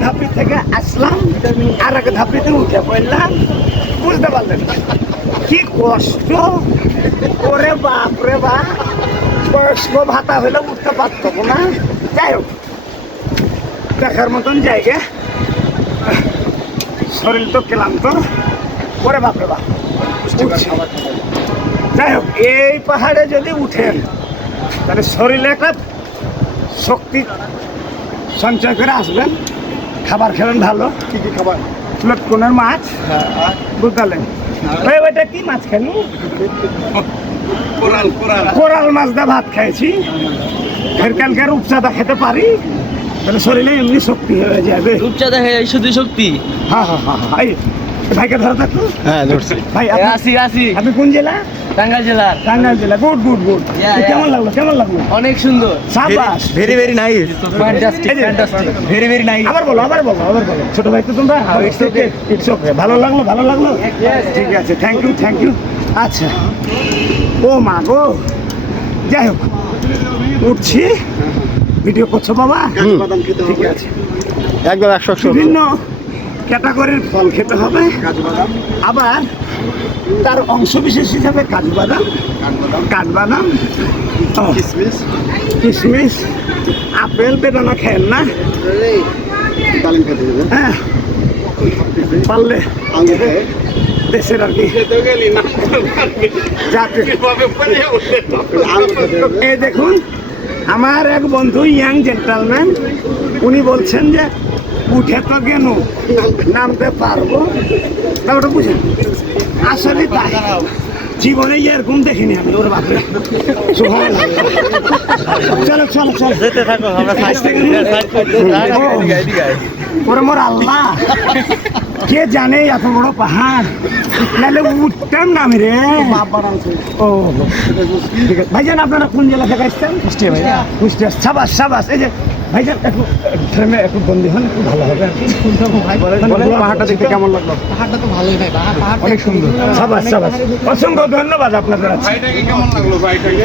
ধাপি থেকে আসলাম আর এক ধাপিতে উঠে পড়লাম বুঝতে পারলেন কি কষ্ট! ওরে বাপ রে বাপ! বয়স্ক ভাতা হলে উঠতে পারতো না। যাই হোক দেখার মতন জায়গা। শরীর তো ক্লান্ত। ওরে বাপ রে বাপ। যাই হোক এই পাহাড়ে যদি উঠেন তাহলে শরীরে একটা শক্তি সঞ্চয় করে আসবেন। খাবার খেলেন ভালো? কি কি খাবার? লটকনের মাছ। বুঝালেন। ভাই ওইটা কি মাছ খেলি কোরাল কোরাল। কোরাল মাছ দা ভাত খাইছি। কালকের উপচাদা খেতে পারি। তাহলে শরীরে এমনি শক্তি হয়ে যাবে। উপচাদা হয়ে এই শুধু শক্তি। হ্যাঁ হ্যাঁ হ্যাঁ হ্যাঁ ভাইকে ধরে থাকতো হ্যাঁ ধরছি। ভাই আসি আসি। আপনি কোন জেলা? টাঙ্গাইল জেলার। টাঙ্গাইল জেলা। Good good good. কেমন লাগল কেমন লাগল? অনেক সুন্দর। সাবাস। Very very nice fantastic fantastic very very nice আবার বলো আবার বলো আবার বলো। ছোট ভাই তো তোমরা ইটস ওকে ইটস ওকে ভালো লাগল ভালো লাগল? ঠিক আছে থ্যাংক ইউ থ্যাংক ইউ আচ্ছা। ও মা গো। যাই হোক উঠছি। ভিডিও করছ বাবা? ঠিক আছে। একদম একশো একশো। বিভিন্ন ক্যাটাগরির ফল খেতে হবে। আবার তার অংশ বিশেষ হিসাবে কাজু বাদাম কাঠবাদাম। কাঠবাদাম কিশমিশ কিশমিশ আপেল বেদানা খেয়েন না? হ্যাঁ। পারলে দেশের আর কি। দেখুন আমার এক বন্ধু ইয়াং জেন্টালম্যান উনি বলছেন যে উঠে তো কেন নামতে পারব? তা ওটা বুঝেন আসলে তাই। জীবনে এরকম দেখিনি আমি। ওর বাপরে। চলো চলো চলো। যেতে থাকো ওরে মোর আল্লাহ। কে জানে এত বড় পাহাড়? নাহলে উঠতাম না আমি রে। ও। ভাইজান আপনারা কোন জেলা থেকে আসছেন? কুষ্টিয়া ভাই কুষ্টিয়া। সাবাস সাবাস। এই যে ভাইজান একটু ফ্রেমে একটু বন্দি হন একটু ভালো হবে। পাহাড়টা দেখতে কেমন লাগল? অনেক সুন্দর। সাবাস সাবাস। অসংখ্য ধন্যবাদ আপনাদের কেমন লাগল ভাইটাকে?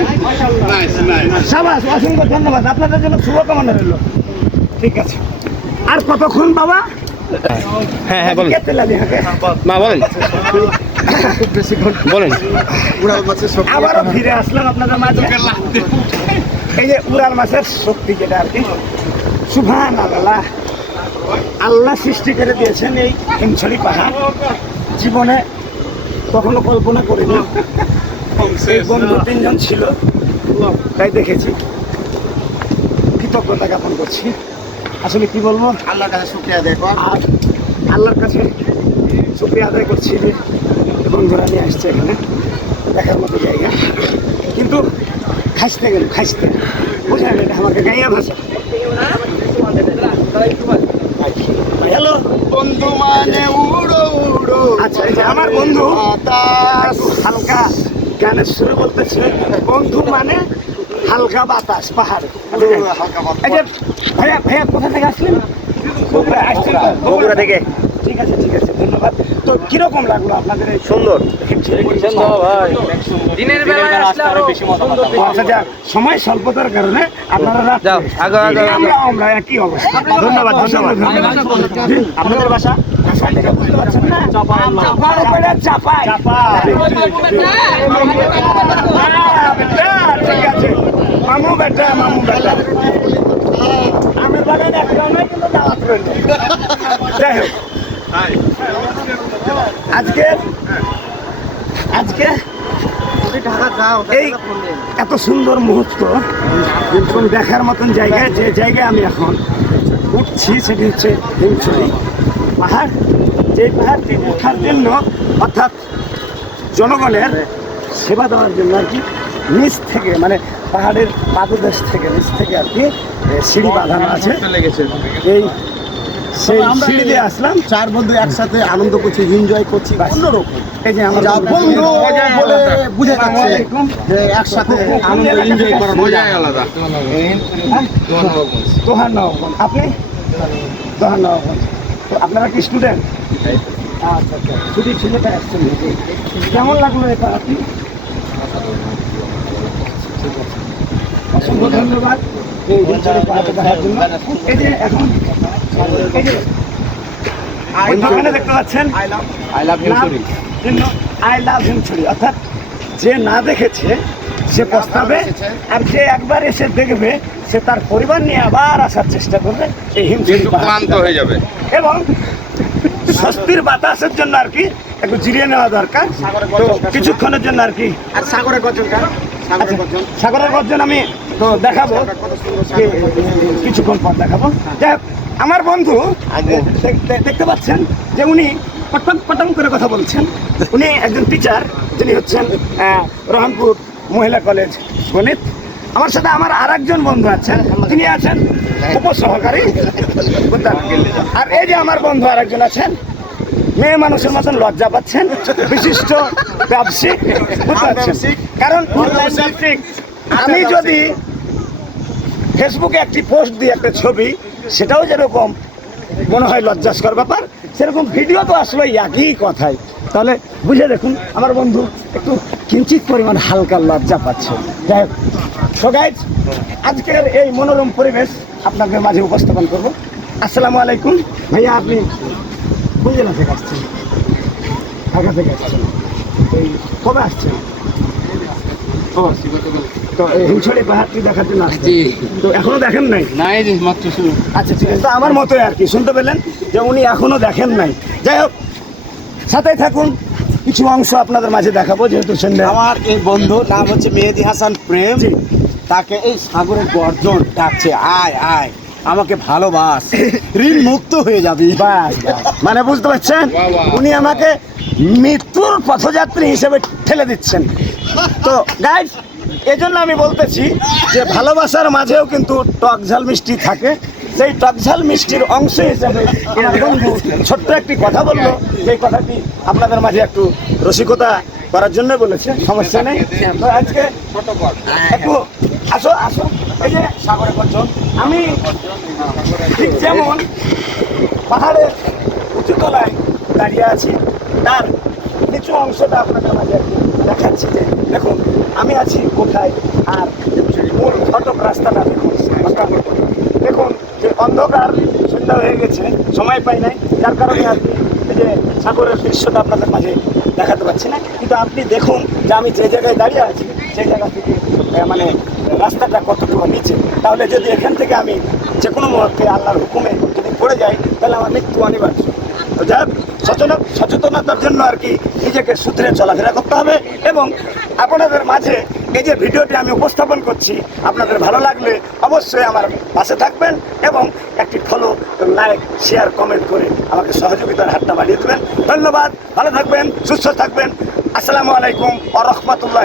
নাইস নাইস সাবাস অসংখ্য ধন্যবাদ। আপনাদের জন্য শুভকামনা রইল। ঠিক আছে। আর কতক্ষণ বাবা? হ্যাঁ হ্যাঁ বলেন। হাঁকে মা বলেন। বলেন। আবারও ফিরে আসলাম আপনাদের মাঝে। এই যে উড়াল মাছের শক্তি যেটা আর কি সুভান আল্লাহ আল্লাহ সৃষ্টি করে দিয়েছেন এই হিমছড়ি পাহাড়। জীবনে কখনো কল্পনা করিনি। এই বন্ধু তিনজন ছিল তাই দেখেছি। কৃতজ্ঞতা জ্ঞাপন করছি। আসলে কি বলব? আল্লাহর কাছে শুক্রিয়া দেখো আর আল্লাহর কাছে শুক্রিয়া আদায় করছি যে বন্ধুরা নিয়ে আসছে এখানে দেখার মতো জায়গা। কিন্তু খাসতে গেল খাসতে। বোঝা গেল আমাকে গাইয়া ভাষা হ্যালো বন্ধু মানে উড়ো উড়ো আচ্ছা এই যে আমার বন্ধু বাতাস। হালকা গানের সুরে বলতেছে বন্ধু মানে হালকা বাতাস পাহাড়। যে ভাইয়া ভাইয়া কোথা থেকে আসলেন? বগুড়া। আসছেন তো? বগুড়া থেকে। ঠিক আছে ঠিক আছে ধন্যবাদ। তো কীরকম লাগল আপনাদের এই সুন্দর। ভাই। দিনের বেলায় আসলে আরও বেশি মজা আচ্ছা যা সময় স্বল্পতার কারণে আপনারা রাত যাও, আগে, আগে। আমরা আমরা একই অবস্থা। ধন্যবাদ ধন্যবাদ। আপনাদের চাপা চাপা ঠিক আছে। মামু বেটা মামু বেটা। আমের বাগান একটা নয় কিন্তু দাওয়াত রইল। যাই হোক। আজকে? আজকে? এই এত সুন্দর মুহূর্ত এবং দেখার মতন জায়গায় যে জায়গায় আমি এখন উঠছি সেটি হচ্ছে হিমছড়ি পাহাড়। যে পাহাড়টি ওঠার জন্য অর্থাৎ জনগণের সেবা দেওয়ার জন্য আর কি, নিচ থেকে মানে পাহাড়ের পাদদেশ থেকে, নিচ থেকে আর কি সিঁড়ি বাঁধানো আছে। এই সেই আসলাম। চার বন্ধু একসাথে আনন্দ করছি এনজয় করছি। অন্যরকম। এই যে আমার যা বন্ধু বলে বুঝে যাচ্ছে। যে একসাথে আনন্দ এনজয় করার মজা আলাদা। নবগঞ্জ আপনি? নবগঞ্জ আপনারা কি স্টুডেন্ট আচ্ছা আচ্ছা। ছুটি ছিল তাই আসছেন কেমন লাগল এটা আপনি? অসংখ্য ধন্যবাদ। এই হিমছড়ি দেখার জন্য। এই যে এখন যে দোকানে দেখতে পাচ্ছেন I love I love Himchhari অর্থাৎ যে না দেখেছে সে প্রস্তাবে আর যে একবার এসে দেখবে সে তার পরিবার নিয়ে আবার আসার চেষ্টা করবে এই হিমছড়ি ক্লান্ত হয়ে যাবে। এবং স্বস্তির বাতাসের জন্য আর কি একটু জিরিয়ে নেওয়া দরকার। তো কিছুক্ষণের জন্য আর কি। আর সাগরের গর্জনটা সাগরের গর্জন। সাগরের আমি তো দেখাবো। কিছুক্ষণ পর দেখাবো। যাই হোক, আমার বন্ধু দেখ- দেখ- দেখতে পাচ্ছেন যে উনি পটং পটং করে কথা বলছেন। উনি একজন টিচার যিনি হচ্ছেন রহনপুর মহিলা কলেজ গণিত। আমার সাথে আমার আর একজন বন্ধু আছেন তিনি আছেন উপসহকারী। আর এই যে আমার বন্ধু আর একজন আছেন মেয়ে মানুষের মতন লজ্জা পাচ্ছেন বিশিষ্ট ব্যবসায়িক কারণ আমি যদি ফেসবুকে একটি পোস্ট দিই একটা ছবি সেটাও যেরকম মনে হয় লজ্জাস্কর ব্যাপার সেরকম ভিডিও তো আসলে একই কথাই তাহলে বুঝে দেখুন আমার বন্ধু একটু কিঞ্চিত পরিমাণ হালকা লজ্জা পাচ্ছে। যাই হোক guys, আজকের এই মনোরম পরিবেশ আপনাদের মাঝে উপস্থাপন করব। আসসালামু আলাইকুম। ভাইয়া আপনি কোন জেলা থেকে আসছেন? ঢাকা থেকে আসছেন। এই কবে আসছেন? ও তো এই পাহাড়টি দেখার জন্য জি। তো এখনও দেখেন নাই? নাই মাত্র শুরু। আচ্ছা ঠিক আছে। তো আমার মতোই আর কি শুনতে পেলেন যে উনি এখনও দেখেন নাই। যাই হোক সাথেই থাকুন। কিছু অংশ আপনাদের মাঝে দেখাবো যেহেতু আমার এই বন্ধু নাম হচ্ছে মেহেদি হাসান প্রেম। তাকে এই সাগরের গর্জন ডাকছে আয় আয় আমাকে ভালোবাস। ঋণ মুক্ত হয়ে যাবি। বাস। মানে বুঝতে পারছেন। উনি আমাকে মৃত্যুর পথযাত্রী হিসেবে ঠেলে দিচ্ছেন। তো গাইজ এজন্য আমি বলতেছি যে ভালোবাসার মাঝেও কিন্তু টক ঝাল মিষ্টি থাকে। সেই টক ঝাল মিষ্টির অংশ হিসেবে ছোট্ট একটি কথা বলল। যে কথাটি আপনাদের মাঝে একটু রসিকতা করার জন্য বলেছে, সমস্যা নেই। আজকে একটু আসো আসো। এই যে সাগরে গর্জন, আমি ঠিক যেমন পাহাড়ের উঁচু তলায় দাঁড়িয়ে আছি, তার নিচু অংশটা আপনাদের মাঝে একটু দেখাচ্ছি যে আমি আছি কোথায়? আর মূল ফটক রাস্তাটা দেখুন দেখুন যে অন্ধকার, সন্ধ্যা হয়ে গেছে, সময় পাই নাই। যার কারণে আর কি এই যে সাগরের দৃশ্যটা আপনাদের মাঝে দেখাতে পারছি না। কিন্তু আপনি দেখুন যে আমি যে জায়গায় দাঁড়িয়ে আছি, সেই জায়গা থেকে মানে রাস্তাটা কতটুকু নিচে। তাহলে যদি এখান থেকে আমি যে কোনো মুহূর্তে আল্লাহর হুকুমে যদি পড়ে যাই, তাহলে আমার মৃত্যু অনিবার্য। সচেতন সচেতনতার জন্য আর কি নিজেকে সূত্রে চলাফেরা করতে হবে এবং আপনাদের মাঝে এই যে ভিডিওটি আমি উপস্থাপন করছি, আপনাদের ভালো লাগলে অবশ্যই আমার পাশে থাকবেন এবং একটি ফলো লাইক শেয়ার কমেন্ট করে আমাকে সহযোগিতার হাতটা বাড়িয়ে দেবেন। ধন্যবাদ, ভালো থাকবেন, সুস্থ থাকবেন। আসসালামু আলাইকুম আ রহমতুল্লাহ।